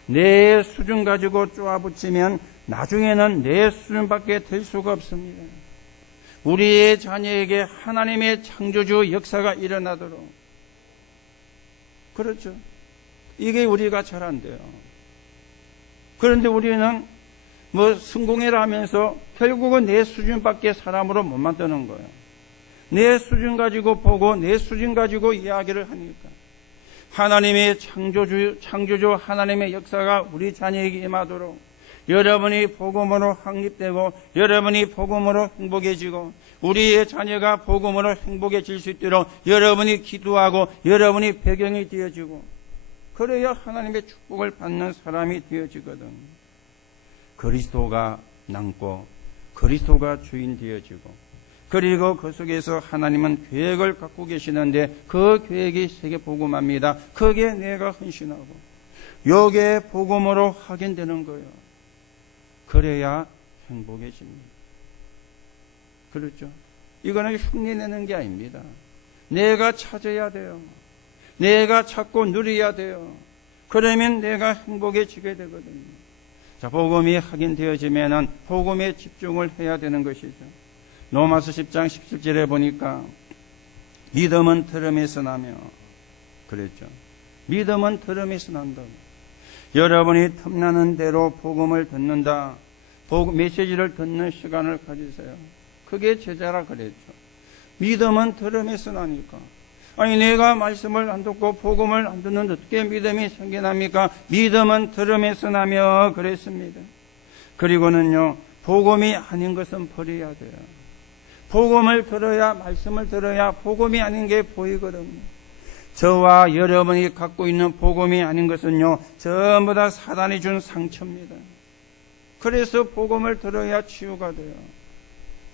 내 수준 가지고 쪼아붙이면 나중에는 내 수준밖에 될 수가 없습니다. 우리의 자녀에게 하나님의 창조주 역사가 일어나도록. 그렇죠. 이게 우리가 잘 안 돼요. 그런데 우리는 성공해라 하면서 결국은 내 수준밖에 사람으로 못 만드는 거예요. 내 수준 가지고 보고 내 수준 가지고 이야기를 하니까 하나님의 창조주 하나님의 역사가 우리 자녀에게 임하도록 여러분이 복음으로 확립되고 여러분이 복음으로 행복해지고 우리의 자녀가 복음으로 행복해질 수 있도록 여러분이 기도하고 여러분이 배경이 되어지고 그래야 하나님의 축복을 받는 사람이 되어지거든. 그리스도가 남고 그리스도가 주인 되어지고 그리고 그 속에서 하나님은 계획을 갖고 계시는데 그 계획이 세계 복음합니다. 그게 내가 헌신하고 요게 복음으로 확인되는 거예요. 그래야 행복해집니다. 그렇죠? 이거는 흉내내는 게 아닙니다. 내가 찾아야 돼요. 내가 찾고 누려야 돼요. 그러면 내가 행복해지게 되거든요. 자, 복음이 확인되어지면은 복음에 집중을 해야 되는 것이죠. 로마서 10장 17절에 보니까 믿음은 들음에서 나며 그랬죠. 믿음은 들음에서 난다고. 여러분이 틈나는 대로 복음을 듣는다. 메시지를 듣는 시간을 가지세요. 그게 제자라 그랬죠. 믿음은 들음에서 나니까. 아니 내가 말씀을 안 듣고 복음을 안 듣는데 어떻게 믿음이 생겨납니까? 믿음은 들음에서 나며 그랬습니다. 그리고는요. 복음이 아닌 것은 버려야 돼요. 복음을 들어야 말씀을 들어야 복음이 아닌 게 보이거든요. 저와 여러분이 갖고 있는 복음이 아닌 것은요. 전부 다 사단이 준 상처입니다. 그래서 복음을 들어야 치유가 돼요.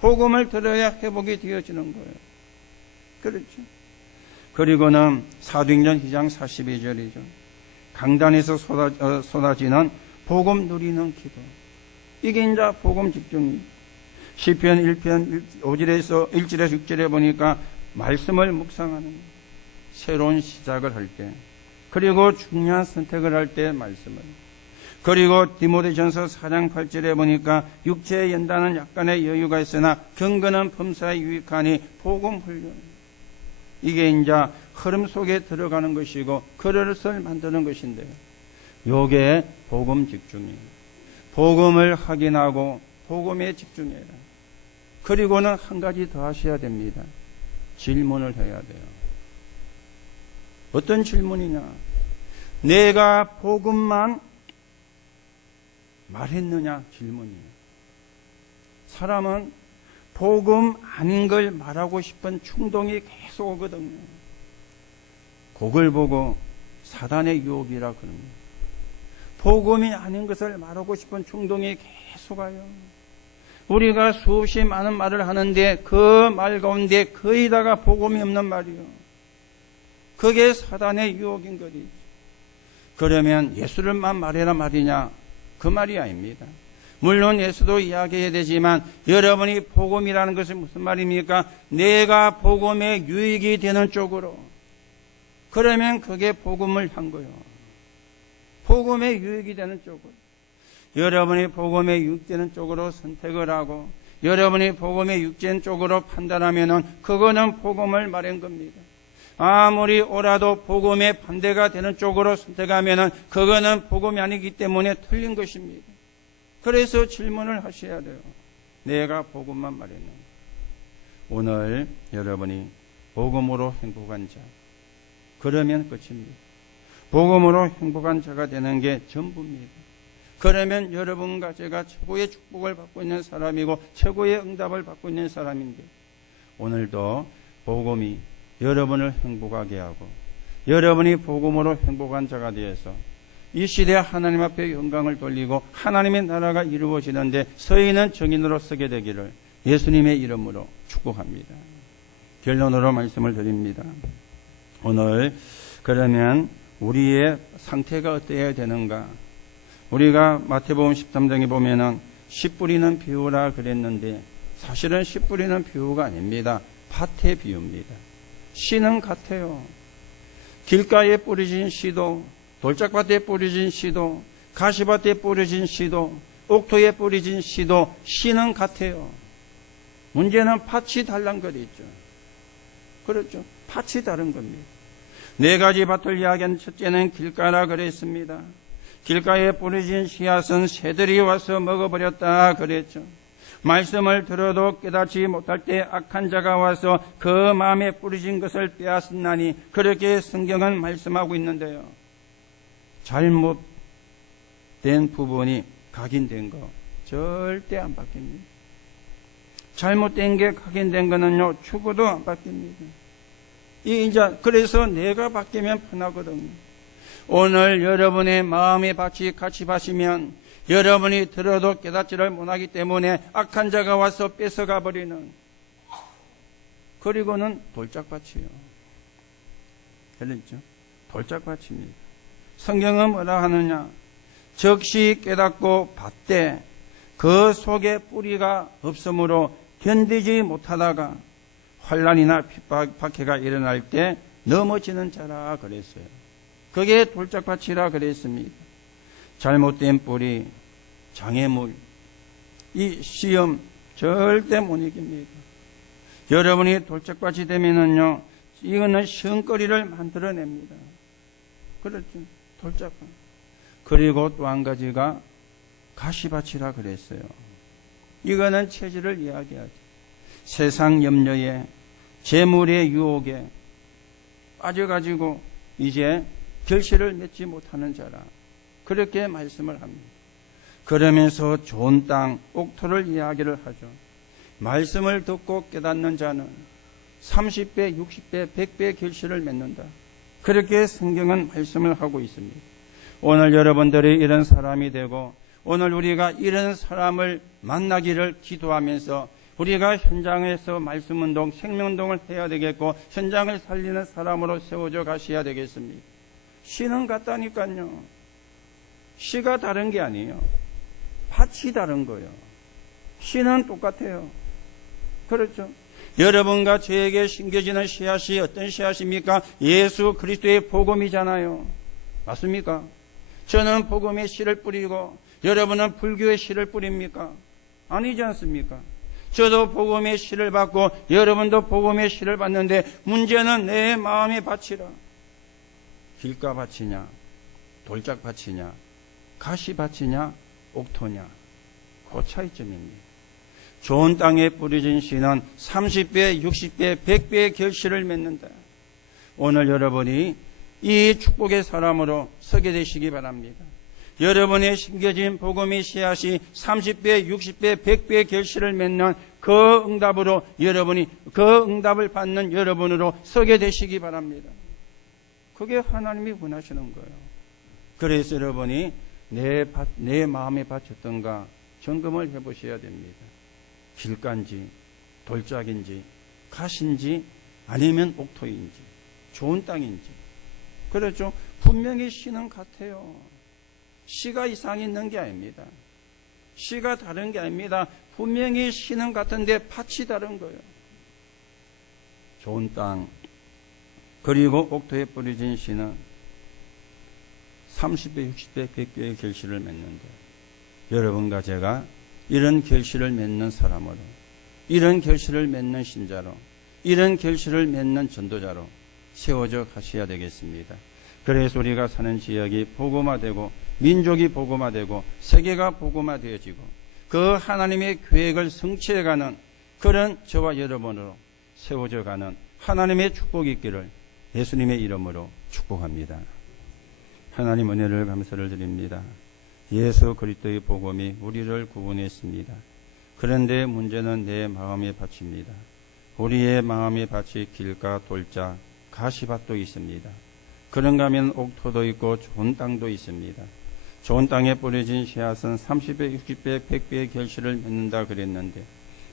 복음을 들어야 회복이 되어지는 거예요. 그렇죠. 그리고는 사도행전 2장 42절이죠. 강단에서 쏟아지는 복음 누리는 기도. 이게 이제 복음 집중이에요. 시편 1편 5절에서 1절에서 6절에 보니까 말씀을 묵상하는 새로운 시작을 할 때 그리고 중요한 선택을 할 때 말씀을 그리고 디모데전서 4장 8절에 보니까 육체의 연단은 약간의 여유가 있으나 경건은 범사에 유익하니 복음 훈련 이게 이제 흐름 속에 들어가는 것이고 그릇을 만드는 것인데 요게 복음 집중이에요. 복음을 확인하고 복음에 집중해라. 그리고는 한 가지 더 하셔야 됩니다. 질문을 해야 돼요. 어떤 질문이냐? 내가 복음만 말했느냐? 질문이에요. 사람은 복음 아닌 걸 말하고 싶은 충동이 계속 오거든요. 그걸 보고 사단의 유혹이라 그럽니다. 복음이 아닌 것을 말하고 싶은 충동이 계속 와요. 우리가 수없이 많은 말을 하는데 그 말 가운데 거의 다가 복음이 없는 말이요. 그게 사단의 유혹인 거지. 그러면 예수를만 말해라 말이냐? 그 말이 아닙니다. 물론 예수도 이야기해야 되지만 여러분이 복음이라는 것이 무슨 말입니까? 내가 복음에 유익이 되는 쪽으로. 그러면 그게 복음을 한 거예요. 복음에 유익이 되는 쪽으로. 여러분이 복음에 유익되는 쪽으로 선택을 하고 여러분이 복음에 유익되는 쪽으로 판단하면은 그거는 복음을 말한 겁니다. 아무리 옳아도 복음에 반대가 되는 쪽으로 선택하면은 그거는 복음이 아니기 때문에 틀린 것입니다. 그래서 질문을 하셔야 돼요. 내가 복음만 말했는가? 오늘 여러분이 복음으로 행복한 자, 그러면 끝입니다. 복음으로 행복한 자가 되는 게 전부입니다. 그러면 여러분과 제가 최고의 축복을 받고 있는 사람이고 최고의 응답을 받고 있는 사람인데, 오늘도 복음이 여러분을 행복하게 하고 여러분이 복음으로 행복한 자가 되어서 이 시대에 하나님 앞에 영광을 돌리고 하나님의 나라가 이루어지는데 서있는 정인으로 서게 되기를 예수님의 이름으로 축복합니다. 결론으로 말씀을 드립니다. 오늘 그러면 우리의 상태가 어떠해야 되는가? 우리가 마태복음 13장에 보면은 씨 뿌리는 비유라 그랬는데 사실은 씨 뿌리는 비유가 아닙니다. 밭의 비유입니다. 씨는 같아요. 길가에 뿌려진 씨도, 돌짝밭에 뿌려진 씨도, 가시밭에 뿌려진 씨도, 옥토에 뿌려진 씨도 씨는 같아요. 문제는 밭이 달란 거겠죠. 그렇죠. 밭이 다른 겁니다. 네 가지 밭을 이야기한 첫째는 길가라 그랬습니다. 길가에 뿌려진 씨앗은 새들이 와서 먹어버렸다 그랬죠. 말씀을 들어도 깨닫지 못할 때 악한 자가 와서 그 마음에 뿌려진 것을 빼앗았나니, 그렇게 성경은 말씀하고 있는데요. 잘못된 부분이 각인된 거 절대 안 바뀝니다. 잘못된 게 각인된 거는요, 죽어도 안 바뀝니다. 그래서 내가 바뀌면 편하거든요. 오늘 여러분의 마음의 밭이 같이 밭이면 여러분이 들어도 깨닫지를 못하기 때문에 악한 자가 와서 뺏어가 버리는, 그리고는 돌짝밭이요. 그렇죠? 돌짝밭입니다. 성경은 뭐라 하느냐? 적시 깨닫고 밭되 그 속에 뿌리가 없으므로 견디지 못하다가 환난이나 핍박, 박해가 일어날 때 넘어지는 자라 그랬어요. 그게 돌짝밭이라 그랬습니다. 잘못된 뿌리, 장애물, 이 시험 절대 못 이깁니다. 여러분이 돌짝밭이 되면은요, 이거는 시험거리를 만들어냅니다. 그렇죠. 돌짝밭. 그리고 또 한 가지가 가시밭이라 그랬어요. 이거는 체질을 이야기하죠. 세상 염려에, 재물의 유혹에 빠져가지고 이제 결실을 맺지 못하는 자라, 그렇게 말씀을 합니다. 그러면서 좋은 땅, 옥토를 이야기를 하죠. 말씀을 듣고 깨닫는 자는 30배, 60배, 100배 결실을 맺는다. 그렇게 성경은 말씀을 하고 있습니다. 오늘 여러분들이 이런 사람이 되고, 오늘 우리가 이런 사람을 만나기를 기도하면서 우리가 현장에서 말씀운동, 생명운동을 해야 되겠고, 현장을 살리는 사람으로 세워져 가셔야 되겠습니다. 씨는 같다니까요. 씨가 다른 게 아니에요. 밭이 다른 거예요. 씨는 똑같아요. 그렇죠. 여러분과 저에게 심겨지는 씨앗이 어떤 씨앗입니까? 예수 그리스도의 복음이잖아요. 맞습니까? 저는 복음의 씨를 뿌리고 여러분은 불교의 씨를 뿌립니까? 아니지 않습니까? 저도 복음의 씨를 받고 여러분도 복음의 씨를 받는데, 문제는 내 마음의 밭이라. 길가 밭이냐, 돌짝 밭이냐, 가시 밭이냐, 옥토냐, 그 차이점입니다. 좋은 땅에 뿌려진 씨는 30배, 60배, 100배의 결실을 맺는다. 오늘 여러분이 이 축복의 사람으로 서게 되시기 바랍니다. 여러분의 심겨진 복음의 씨앗이 30배, 60배, 100배의 결실을 맺는 그 응답으로 여러분이, 그 응답을 받는 여러분으로 서게 되시기 바랍니다. 그게 하나님이 원하시는 거예요. 그래서 여러분이 내 마음에 바쳤던가 점검을 해보셔야 됩니다. 길가인지, 돌짝인지, 가시인지, 아니면 옥토인지, 좋은 땅인지. 그렇죠. 분명히 씨는 같아요. 씨가 이상이 있는 게 아닙니다. 씨가 다른 게 아닙니다. 분명히 씨는 같은데 밭이 다른 거예요. 좋은 땅, 그리고 옥토에 뿌려진 씨는 30배, 60배, 100배의 결실을 맺는데, 여러분과 제가 이런 결실을 맺는 사람으로, 이런 결실을 맺는 신자로, 이런 결실을 맺는 전도자로 세워져 가셔야 되겠습니다. 그래서 우리가 사는 지역이 복음화되고, 민족이 복음화되고, 세계가 복음화되어지고, 그 하나님의 계획을 성취해가는 그런 저와 여러분으로 세워져 가는 하나님의 축복이 있기를 예수님의 이름으로 축복합니다. 하나님 은혜를 감사를 드립니다. 예수 그리스도의 복음이 우리를 구원했습니다. 그런데 문제는 내 마음의 밭입니다. 우리의 마음의 밭이 길가 돌자 가시밭도 있습니다. 그런가 하면 옥토도 있고 좋은 땅도 있습니다. 좋은 땅에 뿌려진 씨앗은 30배, 60배, 100배의 결실을 맺는다 그랬는데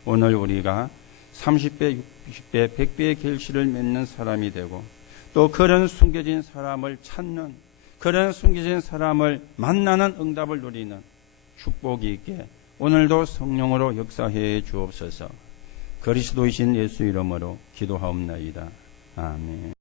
오늘 우리가 30배, 60배, 100배의 결실을 맺는 사람이 되고 또 그런 숨겨진 사람을 찾는, 그런 숨겨진 사람을 만나는 응답을 누리는 축복이 있게 오늘도 성령으로 역사해 주옵소서. 그리스도이신 예수 이름으로 기도하옵나이다. 아멘.